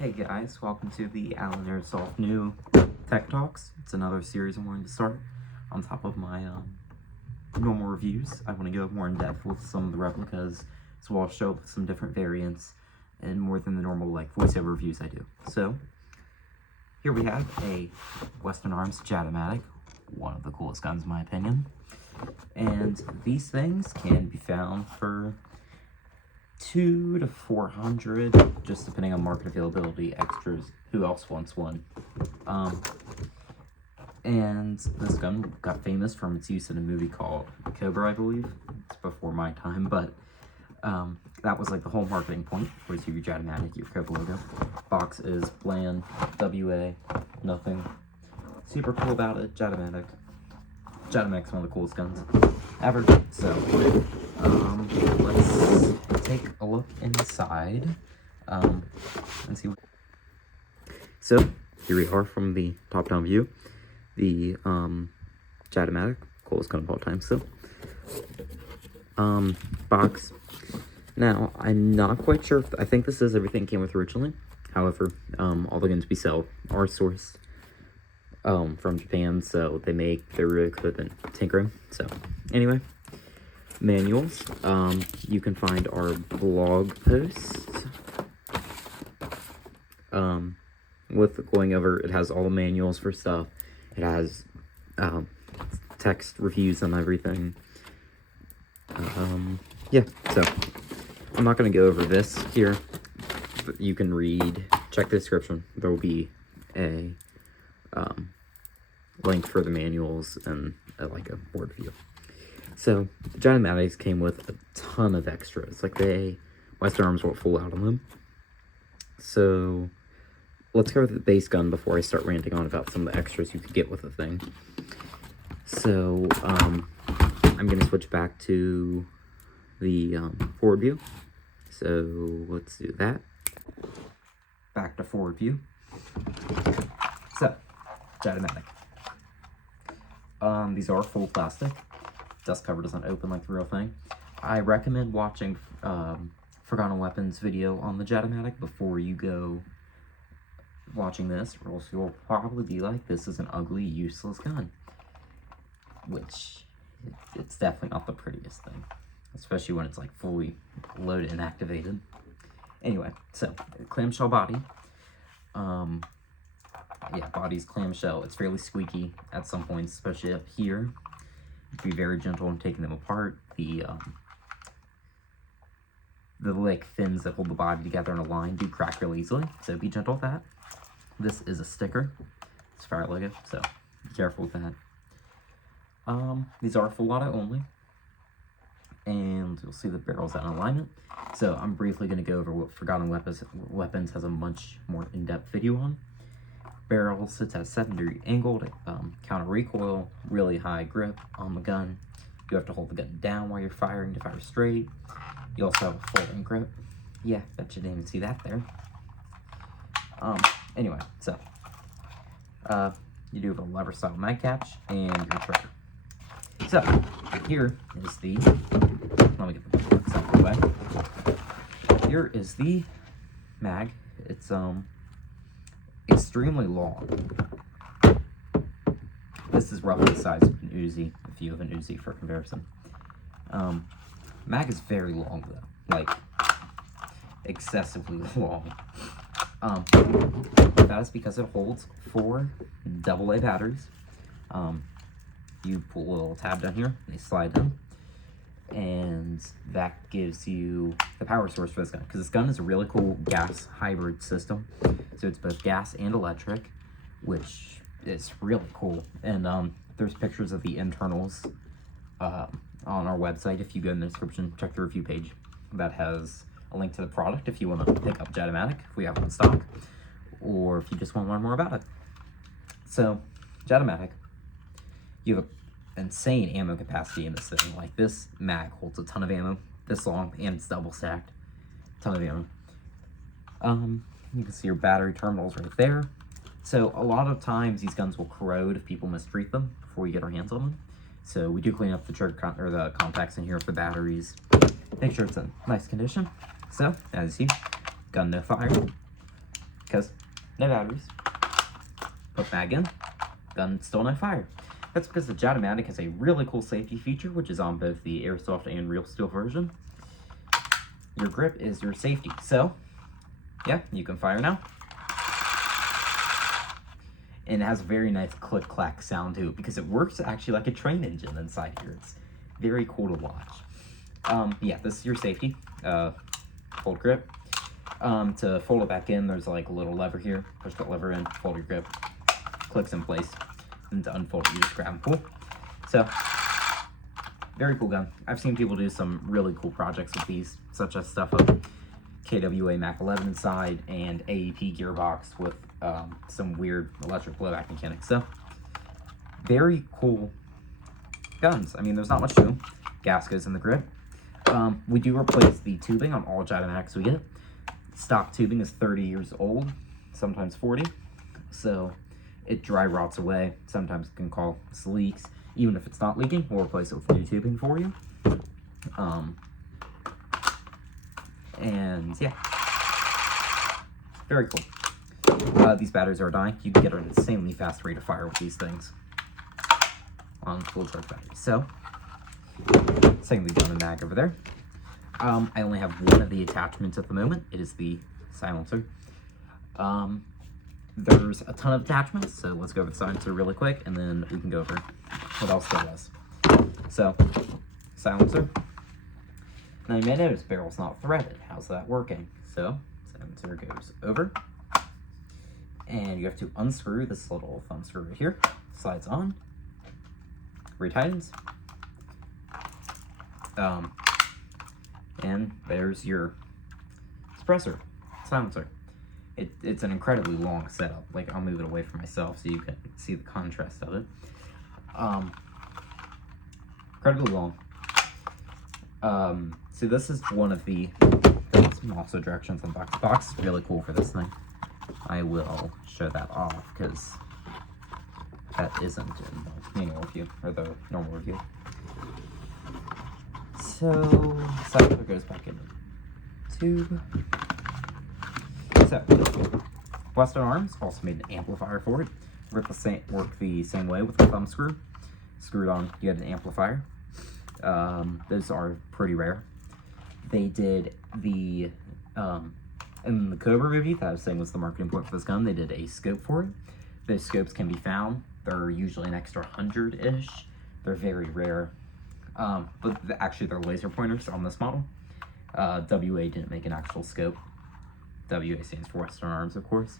Hey guys, welcome to the AllenAirsoft new Tech Talks. It's another series I'm wanting to start on top of my normal reviews. I want to go more in depth with some of the replicas, so I'll show some different variants and more than the normal voiceover reviews I do. So here we have a Western Arms JATIMATIC, one of the coolest guns in my opinion. And these things can be found for $200 to $400, just depending on market availability, extras, who else wants one. And this gun got famous from its use in a movie called Cobra, I believe. It's before my time, but that was like the whole marketing point, was your JATIMATIC, your Cobra logo. Box is bland, WA, nothing super cool about it. JATIMATIC. JATIMATIC's one of the coolest guns ever, so let's take a look inside and see what. So here we are from the top-down view. The JATIMATIC, coolest gun of all time still. Box. Now, I'm not quite sure I think this is everything it came with originally. However, all the guns we sell are sourced from Japan, so they really could have been tinkering. So anyway, manuals. You can find our blog posts with going over. It has all the manuals for stuff. It has text reviews on everything. Yeah, so I'm not going to go over this here, but you can check the description. There will be a link for the manuals and a board view. So the JATIMATICs came with a ton of extras. Western Arms went full out on them. So let's go with the base gun before I start ranting on about some of the extras you could get with the thing. So I'm going to switch back to the forward view. So let's do that. Back to forward view. So, JATIMATIC. These are full plastic. Dust cover doesn't open like the real thing. I recommend watching Forgotten Weapons video on the JATIMATIC before you go watching this, or else you'll probably be like, this is an ugly, useless gun. Which, it's definitely not the prettiest thing. Especially when it's fully loaded and activated. Anyway, so, clamshell body. Yeah, body's clamshell. It's fairly squeaky at some points, especially up here. Be very gentle in taking them apart. The fins that hold the body together in a line do crack really easily, so be gentle with that. This is a sticker. It's Fire logo, so be careful with that. These are full auto only, and you'll see the barrels out in alignment. So I'm briefly going to go over what Forgotten Weapons has a much more in-depth video on. Barrel sits at a 7-degree angle to counter recoil, really high grip on the gun. You have to hold the gun down while you're firing to fire straight. You also have a folding grip. Yeah, bet you didn't even see that there. Anyway, so you do have a lever style mag catch and your trigger. So here is the, let me get the box out of the way. Here is the mag. It's extremely long. This is roughly the size of an Uzi, if you have an Uzi for comparison. Mag is very long though, excessively long. That is because it holds 4 AA batteries. You pull a little tab down here, they slide down, and that gives you the power source for this gun, because this gun is a really cool gas hybrid system. So it's both gas and electric, which is really cool. And there's pictures of the internals on our website. If you go in the description, check the review page. That has a link to the product if you want to pick up JATIMATIC, if we have one in stock, or if you just want to learn more about it. So, JATIMATIC, you have an insane ammo capacity in this thing. This mag holds a ton of ammo, this long, and it's double stacked. Ton of ammo. You can see your battery terminals right there. So a lot of times these guns will corrode if people mistreat them before we get our hands on them. So we do clean up the trigger or the contacts in here for batteries. Make sure it's in nice condition. So as you see, gun no fire. because no batteries. Put mag in, gun still no fire. That's because the JATIMATIC has a really cool safety feature, which is on both the Airsoft and Real Steel version. Your grip is your safety. So, yeah, you can fire now. And it has a very nice click-clack sound to it because it works actually like a train engine inside here. It's very cool to watch. Yeah, this is your safety. Hold grip. To fold it back in, there's like a little lever here. Push that lever in, fold your grip, clicks in place. And to unfold it, you just grab and pull. So, very cool gun. I've seen people do some really cool projects with these, such as stuff of KWA Mac 11 inside and AEP gearbox with some weird electric blowback mechanics. So, very cool guns. I mean, there's not much to them. Gas goes in the grip. We do replace the tubing on all JATIMATICs we get. Stock tubing is 30 years old, sometimes 40. So, it dry rots away. Sometimes it can cause leaks. Even if it's not leaking, we'll replace it with new tubing for you. And yeah, very cool. These batteries are dying. You can get an insanely fast rate of fire with these things on full charge batteries. So, setting the gun and mag over there. I only have one of the attachments at the moment. It is the silencer. There's a ton of attachments, so let's go over the silencer really quick, and then we can go over what else there was. So, silencer. Now you may notice barrel's not threaded. How's that working? So, silencer goes over, and you have to unscrew this little thumb screw right here. Slides on, retightens, and there's your suppressor, silencer. It's an incredibly long setup. Like, I'll move it away from myself so you can see the contrast of it. Incredibly long. So this is one of the also directions on the box. The box is really cool for this thing. I will show that off because that isn't in the manual review or the normal review. So, silencer goes back in the tube. So, Western Arms also made an amplifier for it. Work the same way with the thumb screw. Screwed on, you get an amplifier. Those are pretty rare. They did the, in the Cobra review that I was saying was the marketing point for this gun, they did a scope for it. Those scopes can be found. They're usually an extra 100-ish. They're very rare. But actually they're laser pointers on this model. WA didn't make an actual scope. WA stands for Western Arms, of course,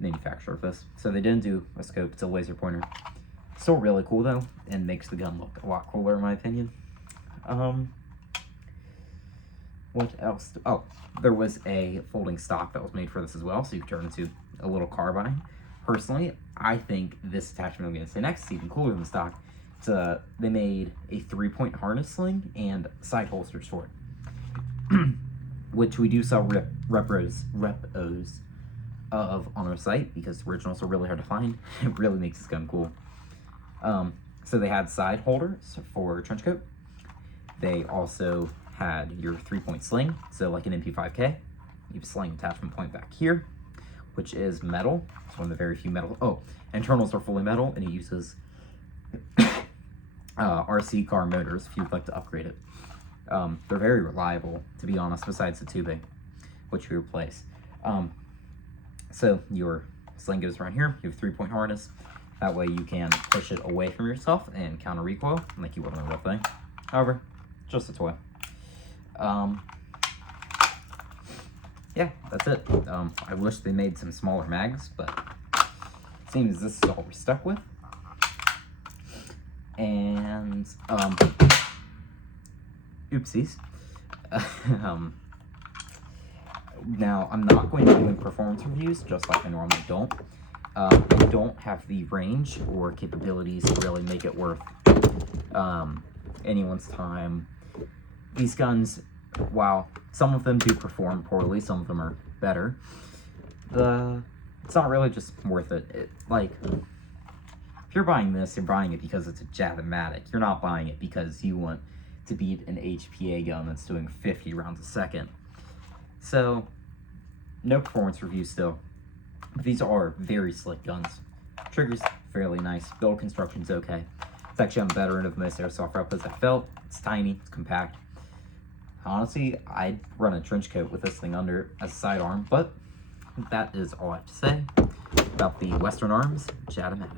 manufacturer of this. So they didn't do a scope, it's a laser pointer. Still really cool though, and makes the gun look a lot cooler in my opinion. What else? Oh, there was a folding stock that was made for this as well, so you could turn into a little carbine. Personally, I think this attachment I'm going to say next is even cooler than the stock. They made a 3-point harness sling and side holsters for it. Which we do sell repos of on our site because originals are really hard to find. It really makes this gun cool. So they had side holders for trench coat. They also had your 3-point sling, so like an MP5K. You have a sling attachment point back here, which is metal. It's one of the very few metal. Oh, internals are fully metal, and it uses RC car motors if you'd like to upgrade it. They're very reliable, to be honest, besides the tubing, which we replace. So your sling goes around here. You have a 3-point harness. That way you can push it away from yourself and counter recoil like you would on a real thing. However, just a toy. Yeah, that's it. I wish they made some smaller mags, but it seems this is all we're stuck with. And, oopsies. Now, I'm not going to be doing performance reviews, just like I normally don't. I don't have the range or capabilities to really make it worth anyone's time. These guns, while some of them do perform poorly, some of them are better, it's not really just worth it. Like, if you're buying this, you're buying it because it's a JATIMATIC. You're not buying it because you want to beat an HPA gun that's doing 50 rounds a second. So, no performance review still. But these are very slick guns. Trigger's fairly nice. Build construction's okay. It's actually, I'm a veteran of most airsoft replicas I felt. It's tiny, it's compact. Honestly, I'd run a trench coat with this thing under it as a sidearm, but that is all I have to say about the Western Arms JATIMATIC.